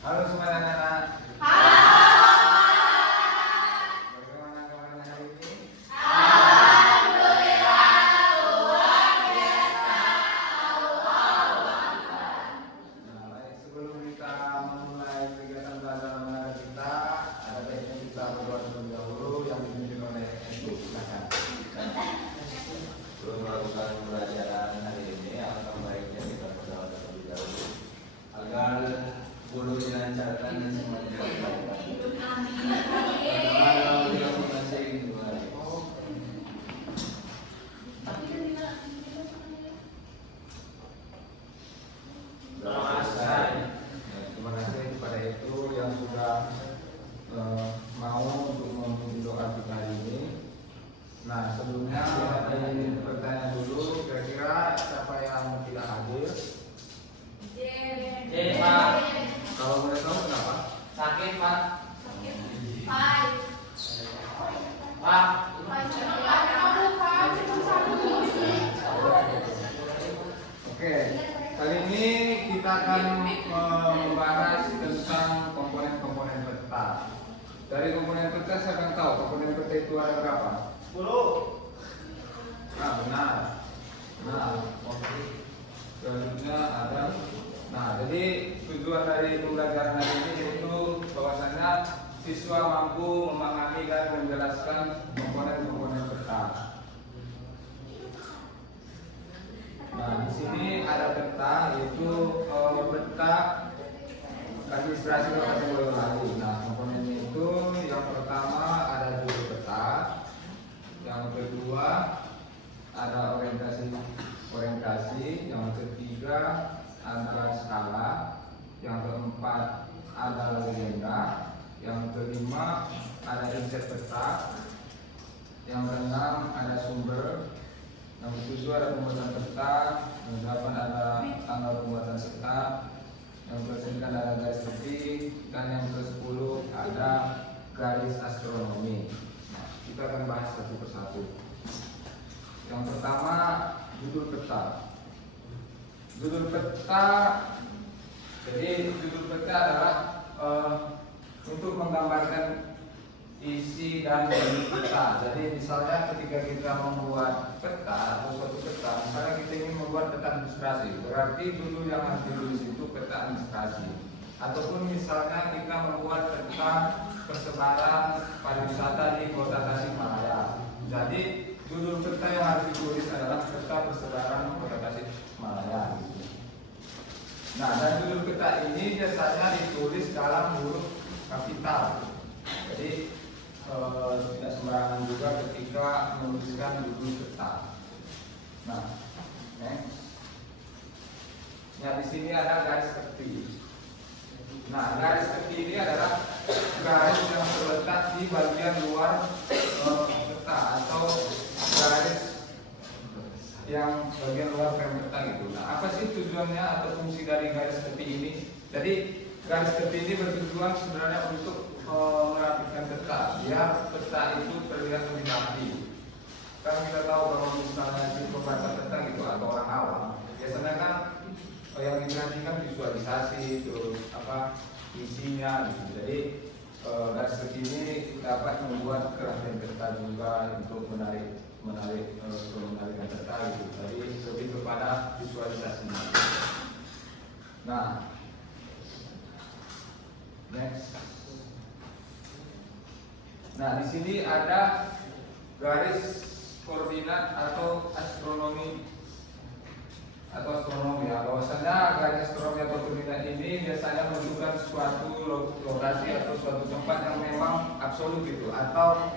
Halo semuanya anak-anak. Hai. Bagaimana kabarnya hari ini? Alhamdulillah luar biasa. Nah, baik, sebelum kita memulai kegiatan belajar mengajar kita, ada baiknya kita berdoa terlebih dahulu yang dipimpin oleh Ibu. Silakan. Sebelum melakukan pelajaran hari ini, alangkah baiknya kita berdoa terlebih dahulu agar guru dilancarkan dan semuanya dilancarkan. Terima kasih kepada itu yang sudah mau untuk memimpin doa kita hari ini. Nah, sebelumnya ingin bertanya dulu, kira-kira siapa yang tidak hadir? Pak. Kalau boleh tahu kenapa? Sakit, Pak. Pak. Oke, kali ini kita akan membahas tentang komponen-komponen peta. Dari komponen peta saya akan tahu komponen peta itu ada berapa? 10. Nah, benar. Nah, oke. Selanjutnya ada. Nah, jadi tujuan dari pembelajaran hari ini yaitu bahwasanya siswa mampu memahami dan menjelaskan komponen-komponen peta. Nah, di sini ada peta, yaitu peta administrasi kabupaten Boyolali. Nah, komponen itu yang pertama ada judul peta, yang kedua ada orientasi, yang ketiga ada skala, yang keempat ada legenda, yang kelima ada insert peta, yang keenam ada sumber, yang ketujuh ada pembuatan peta, yang kedelapan ada tanggal pembuatan peta, yang ke-9 ada garis tepi, dan yang ke-10 ada garis astronomi. Nah, kita akan bahas satu persatu. Yang pertama, judul peta. Judul peta, jadi judul peta adalah untuk menggambarkan isi dan bentuk peta. Jadi misalnya ketika kita membuat peta atau suatu peta, misalnya kita ingin membuat peta administrasi, berarti judul yang harus ditulis itu peta administrasi. Ataupun misalnya kita membuat peta persebaran pariwisata di Kota Tasikmalaya. Jadi judul peta yang harus ditulis adalah peta persebaran Kota Tasikmalaya. Nah, dan judul peta ini biasanya ditulis dalam huruf kapital. Jadi tidak sembarangan juga ketika menuliskan judul peta. Nah, nah di sini ada garis tepi. Nah, garis tepi ini adalah garis yang terletak di bagian luar peta atau garis yang bagian luar frame peta gitu. Nah, apa sih tujuannya atau fungsi dari garis tepi ini? Jadi garis tepi ini bertujuan sebenarnya untuk merapikan peta, biar peta itu terlihat lebih rapi. Kan kita tahu kalau misalnya si pembaca peta gitu atau orang awam, biasanya kan yang diperhatikan visualisasi, terus apa isinya gitu. Jadi garis tepi ini dapat membuat kerapian peta juga untuk menarikan peta gitu. Jadi lebih kepada visualisasinya. Nah, next. Nah, di sini ada garis koordinat atau astronomi ya. Bahwasanya garis astronomi atau koordinat ini biasanya menunjukkan suatu lokasi atau suatu tempat yang memang absolut gitu atau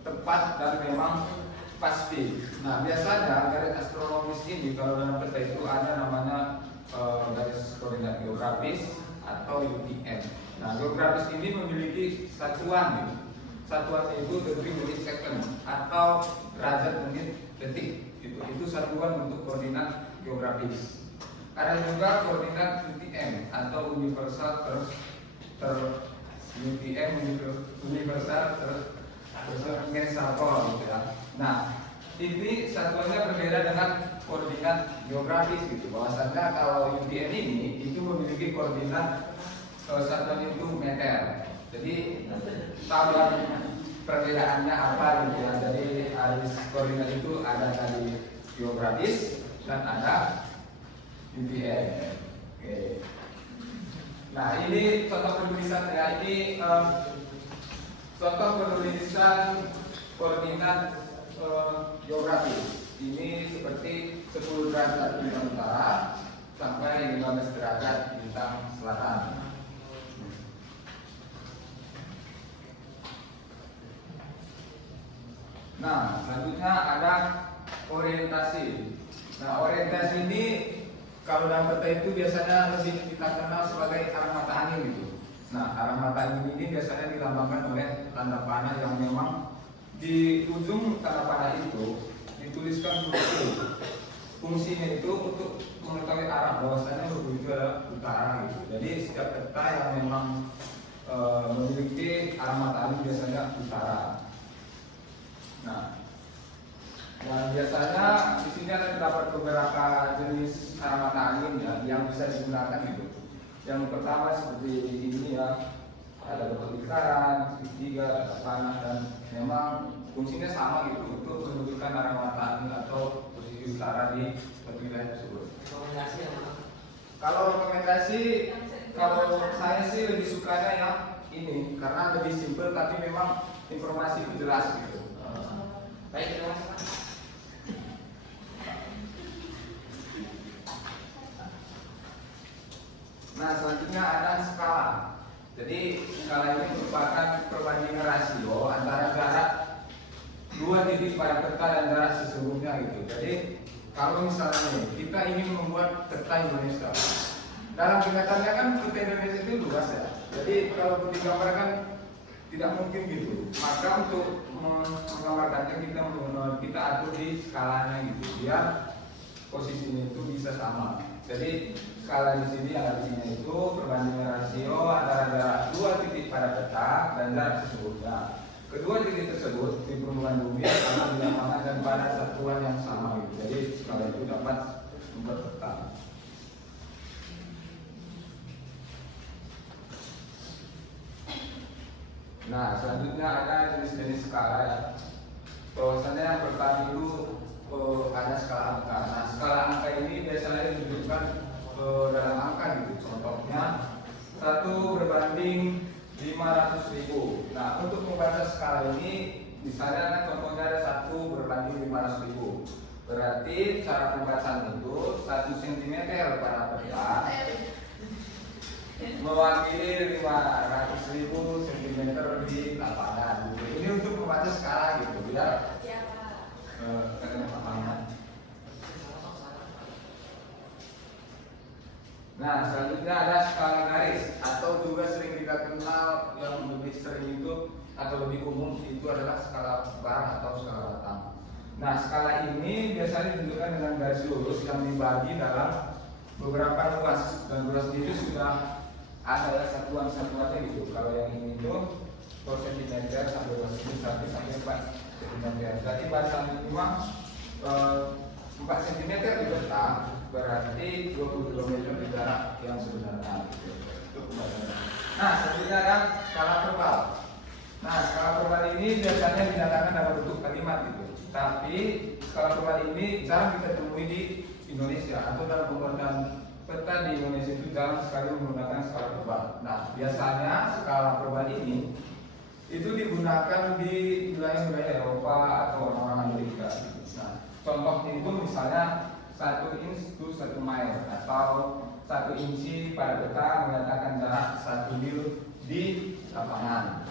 tepat dan memang pasti. Nah, biasanya garis astronomis ini kalau dalam peta itu ada namanya garis koordinat geografis atau UTM. Nah, geografis ini memiliki satuan gitu. Satuan itu degree unit second atau derajat menit detik. Itu satuan untuk koordinat geografis. Ada juga koordinat UTM atau universal gitu ya. Nah, ini satuannya berbeda dengan koordinat geografis gitu. Bahwasanya kalau UTM ini itu memiliki koordinat satuan itu meter. Jadi tahu perbedaannya apa gitu ya. Jadi aris koordinat itu ada tadi geografis dan ada UPN. Oke. Nah ini contoh penulisan ya, ini contoh penulisan koordinat geografis. Ini seperti 10 derajat bintang utara sampai 15 derajat bintang selatan. Nah, selanjutnya ada orientasi. Nah, orientasi ini kalau dalam peta itu biasanya lebih kita kenal sebagai arah mata angin gitu. Nah, arah mata angin ini biasanya dilambangkan oleh tanda panah yang memang di ujung tanda panah itu dituliskan huruf U. Fungsinya itu untuk mengetahui arah, bahwasanya huruf itu adalah utara gitu. Jadi setiap peta yang memang memiliki arah mata angin biasanya utara. Nah, dan biasanya di sini ada terdapat beberapa jenis arah mata angin ya yang bisa digunakan gitu. Yang pertama seperti ini ya, ada bentuk lingkaran, segitiga, tanda panah, dan memang fungsinya sama gitu untuk menunjukkan arah mata angin atau posisi utara di suatu wilayah tersebut. Rekomendasi apa? Kalau rekomendasi, kalau saya sih lebih sukanya yang ini karena lebih simpel tapi memang informasi itu jelas gitu. Baik, terima kasih. Nah, selanjutnya ada skala. Jadi skala ini merupakan perbandingan rasio antara jarak dua titik pada peta dan jarak sesungguhnya gitu. Jadi kalau misalnya kita ingin membuat peta Indonesia, dalam kenyataannya kan peta Indonesia itu luas ya. Jadi kalau digambarkan tidak mungkin gitu. Maka untuk menggambarkannya kita atur di skalanya gitu, biar posisinya itu bisa sama. Jadi skala di sini artinya itu perbandingan rasio antara jarak dua titik pada peta dan jarak sesungguhnya. Kedua titik tersebut di permukaan bumi sama di lapangan dan pada satuan yang sama gitu. Jadi skala itu dapat membuat peta. Nah, selanjutnya ada jenis-jenis skala ya. Bahwasanya yang pertama itu ada skala angka. Nah, skala angka ini biasanya ditunjukkan dalam angka gitu. Contohnya 1 berbanding 500.000. Nah, untuk membaca skala ini misalnya contohnya ada 1 berbanding 500.000. Berarti cara pembacaan itu 1 cm pada peta mewakili 500.000 cm di lapangan gitu. Ini untuk membaca skala gitu biar Nah, selanjutnya ada skala garis atau juga sering kita kenal yang lebih sering itu atau lebih umum itu adalah skala bar atau skala batang. Nah, skala ini biasanya ditunjukkan dengan garis lurus yang dibagi dalam beberapa ruas dan ruas itu sudah ada satuan-satuannya gitu. Kalau yang ini tuh per sentimeter sampai 2 cm sampai 4 cm. Jadi bahasa minimal 4 cm di peta berarti 20 km di jarak yang sebenarnya. Nah, selanjutnya ada skala verbal. Nah, skala verbal ini biasanya dinyatakan dalam bentuk kalimat gitu. Tapi skala verbal ini jarang kita temui di Indonesia atau dalam pembuatan peta di Indonesia itu jarang sekali menggunakan skala verbal. Nah, biasanya skala verbal ini itu digunakan di wilayah-wilayah Eropa atau orang-orang Amerika. Nah, contohnya itu misalnya 1 inch to 1 mile atau 1 inci pada peta menyatakan jarak 1 mil di lapangan.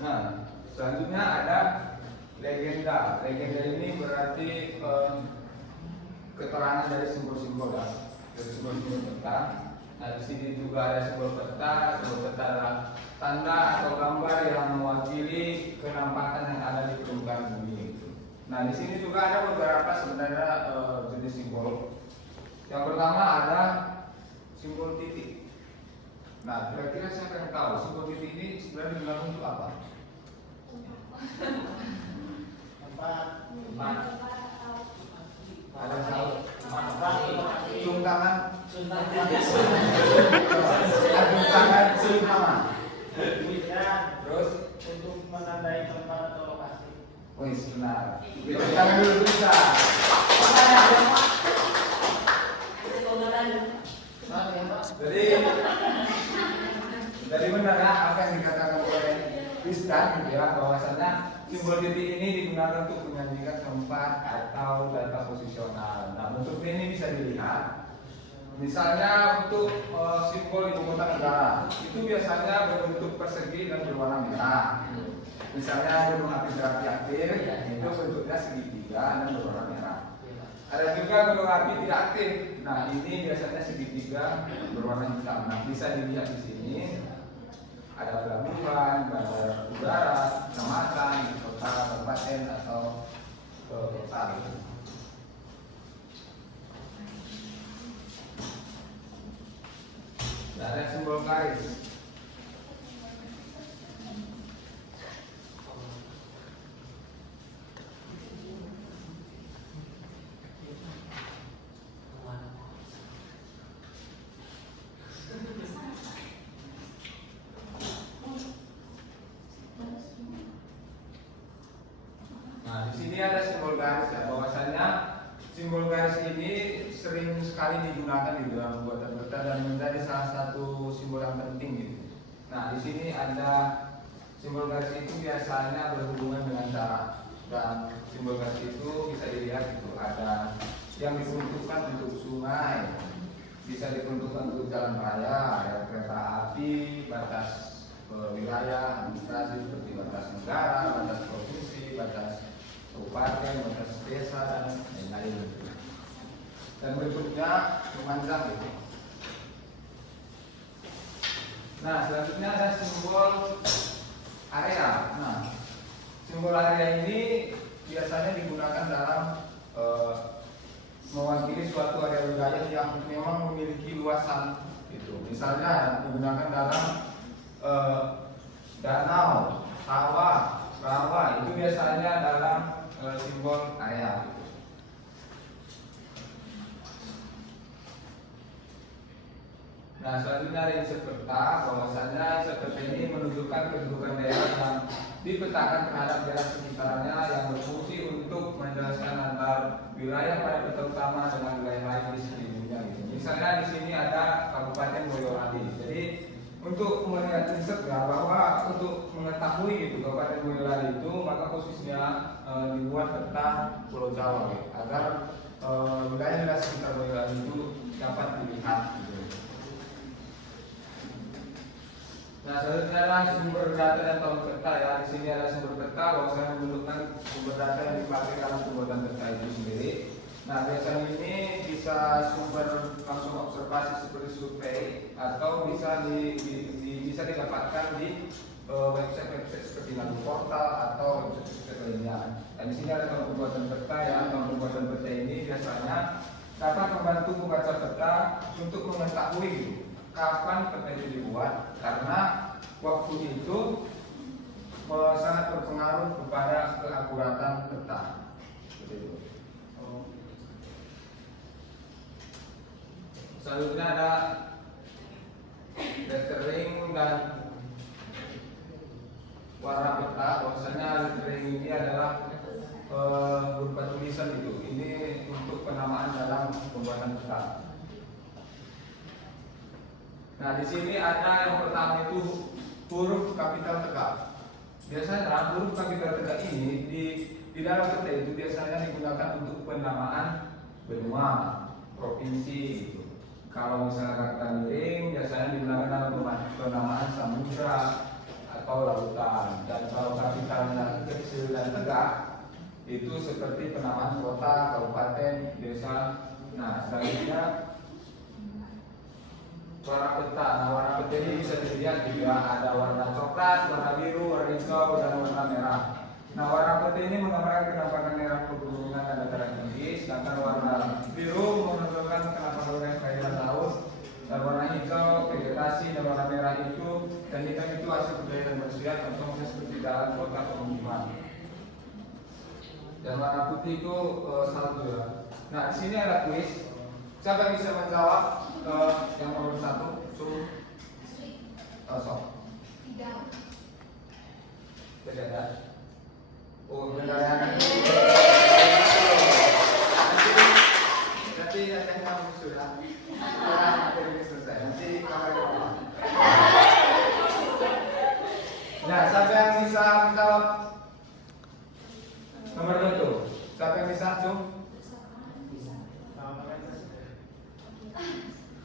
Nah, selanjutnya ada legenda. Legenda ini berarti keterangan dari simbol-simbol ya, dari simbol-simbol peta. Nah, di sini juga ada simbol peta. Simbol peta adalah tanda atau gambar yang mewakili kenampakan yang ada di permukaan bumi. Nah, di sini juga ada beberapa sebenarnya jenis simbol. Yang pertama ada simbol titik. Nah, kira-kira siapa yang tahu simbol titik ini sebenarnya digunakan untuk apa? Tempat. Ada saut. Cium tangan. Cium tangan, cium tangan. Terus, untuk menandai tempat atau lokasi. wih benar. Cium tangan dulu bisa. Jadi benar ya apa yang dikatakan oleh Tristan gitu ya, bahwasanya simbol titik ini digunakan untuk menyanyikan tempat atau data posisional. Nah, bentuk ini bisa dilihat. Misalnya untuk simbol ibu kota negara itu biasanya berbentuk persegi dan berwarna merah. Misalnya gunung api berapi aktif itu bentuknya segitiga dan berwarna merah. Ada juga gunung api tidak aktif. Nah, ini biasanya segitiga berwarna hitam. Nah, bisa dilihat di sini ada pelabuhan, bandar udara, kecamatan, kota, kabupaten atau kota. Nah, ada simbol garis. Nah, di sini ada simbol garis ya, bahwasanya simbol garis ini sering sekali digunakan di dalam pembuatan peta dan menjadi salah satu simbol yang penting gitu. Nah, di sini ada simbol garis itu biasanya berhubungan dengan cara, dan simbol garis itu bisa dilihat itu ada yang diperuntukkan untuk sungai, bisa diperuntukkan untuk jalan raya, ya, kereta api, batas wilayah administrasi seperti batas negara, batas provinsi, batas kabupaten, batas desa dan lain-lain. Dan bentuknya memanjang gitu. Nah, selanjutnya ada simbol area. Nah, simbol area ini biasanya digunakan dalam mewakili suatu area wilayah yang memang memiliki luasan gitu. Misalnya digunakan dalam danau, sawah, rawa, itu biasanya dalam simbol area. Nah, selanjutnya ada insert peta, bahwasanya insert peta ini menunjukkan kedudukan daerah yang dipetakan terhadap daerah sekitarnya yang berfungsi untuk menjelaskan antar wilayah pada peta utama dengan wilayah lain di sekelilingnya. Gitu. Misalnya di sini ada Kabupaten Boyolali. Jadi untuk melihat insert ya, bahwa untuk mengetahui gitu Kabupaten Boyolali itu maka posisinya dibuat peta Pulau Jawa gitu, agar wilayah sekitar Boyolali itu dapat dilihat. Gitu. Nah, selanjutnya adalah sumber data dan tahun peta ya. Di sini ada sumber peta, bahwa saya menunjukkan sumber data yang dipakai dalam pembuatan peta itu sendiri. Nah, biasanya ini bisa sumber langsung observasi seperti survei atau bisa bisa didapatkan di website seperti Lalu Portal atau website lainnya. Dan di sini ada tahun pembuatan peta ya. Tahun pembuatan peta ini biasanya dapat membantu membaca peta untuk mengetahui kapan peta itu dibuat, karena waktu itu sangat berpengaruh kepada keakuratan peta. Selanjutnya ada lettering dan warna peta. Bahwasanya lettering ini adalah berupa tulisan itu. Ini untuk penamaan dalam pembuatan peta. Nah, di sini ada yang pertama itu huruf kapital tegak. Biasanya huruf kapital tegak ini di dalam peta itu biasanya digunakan untuk penamaan benua, provinsi gitu. Kalau misalnya kata miring biasanya digunakan dalam penamaan samudra atau lautan. Dan kalau kapitalnya kecil dan tegak itu seperti penamaan kota, kabupaten, desa. Nah, selanjutnya warna peta. Nah, warna peta ini bisa dilihat juga ada warna coklat, warna biru, warna hijau, dan warna merah. Nah, warna peta ini menggambarkan kenampakan merah pegunungan dan dataran tinggi, sedangkan warna biru menunjukkan kenampakan wilayah perairan laut, dan warna hijau vegetasi, dan warna merah itu dan hitam itu hasil budaya dan manusia, contohnya seperti jalan, kota, pemukiman. Dan warna putih itu salju ya. Nah, di sini ada kuis. Siapa yang bisa menjawab yang nomor 1? Sok. Tidak ada. Oh, benar ya. Nanti kamu sudah. Nanti selesai. Nanti kamu jawab. Nah, siapa yang bisa menjawab nomor 1? Siapa yang bisa, Cung?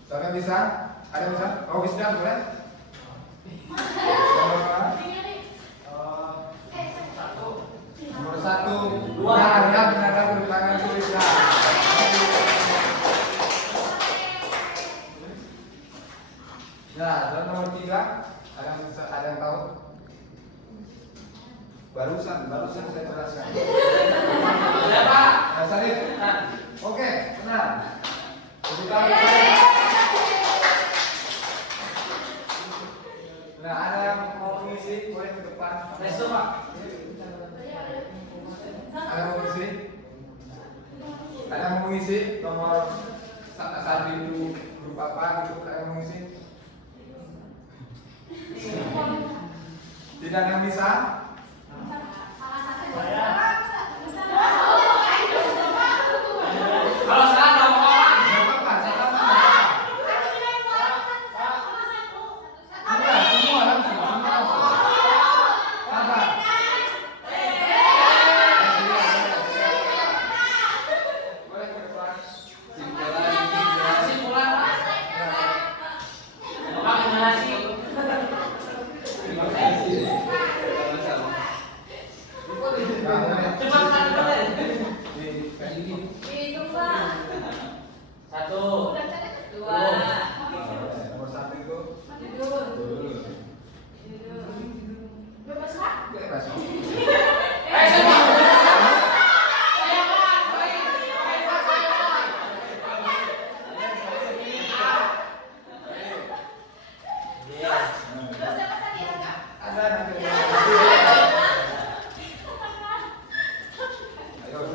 Siapa yang bisa? Ada yang bisa? Oh, bisa, boleh? Nomor 1. Nah, lihat benar tepuk tangan tulisnya. Nah, dan nomor 3, ada yang tahu? Barusan saya jelaskan. Ada Pak. Nah, Sarif. Oke, tenang. Tepuk tangan. Nah, ada yang mau mengisi, boleh ke depan. Restu Pak. Ada yang mau mengisi? Ada yang mau mengisi nomor saat itu grup apa gitu? Ada yang mau mengisi? Tidak ada yang bisa? Kalau salah nggak apa-apa. Nggak apa-apa, salah. Enggak, semua langsung. Sabar. Boleh ke depan. Kesimpulan Pak. Bapak gimana sih? Cepat kan cepat. Satu. Nomor 1 itu bebas. Semua. Ada nanti. Ayo,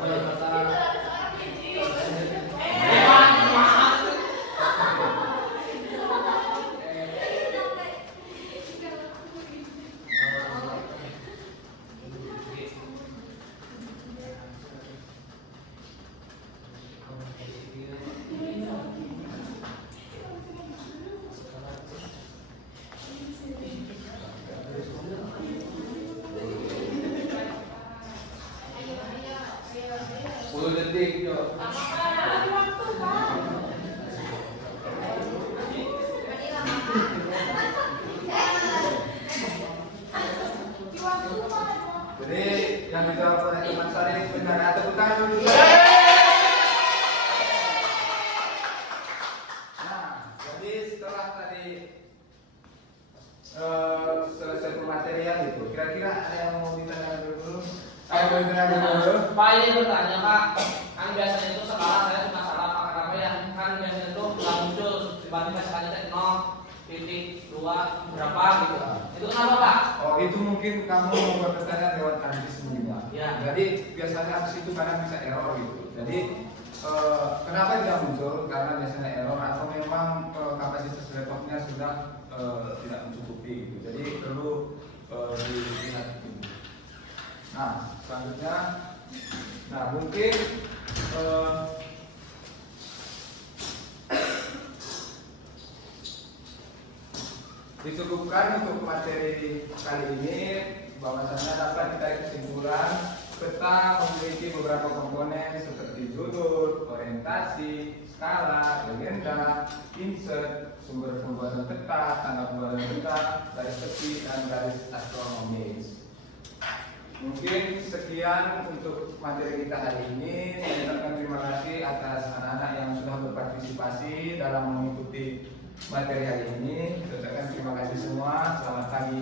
detik. Jadi yang dijawab oleh teman Sarif benar. Tepuk tangan dulu. Nah, jadi setelah tadi selesai pematerian itu, kira-kira ada yang mau ditanyakan dulu? Ada yang mau ditanyakan dulu? Pak ini bertanya Pak, kan biasanya itu sekarang saya suka salah Pak kenapa ya? Kan biasanya itu nggak muncul tiba-tiba sekali teh 0,2 berapa gitu. Itu kenapa Pak? Oh, itu mungkin kamu mau bertanya lewat kanji semua. Ya. Jadi biasanya di situ kadang bisa error gitu. Jadi kenapa tidak muncul? Karena biasanya error atau memang kapasitas laptopnya sudah tidak mencukupi gitu. Jadi perlu dilihat gitu. Nah, selanjutnya, nah mungkin dicukupkan untuk materi kali ini. Bahwasannya dapat ditarik kesimpulan peta memiliki beberapa komponen seperti judul, orientasi, skala, legenda, insert, sumber pembuatan peta, tanda pembuatan peta, garis peti, dan garis astronomis. Mungkin sekian untuk materi kita hari ini. Saya ucapkan terima kasih atas anak-anak yang sudah berpartisipasi dalam mengikuti materi hari ini. Saya ucapkan terima kasih semua. Selamat pagi.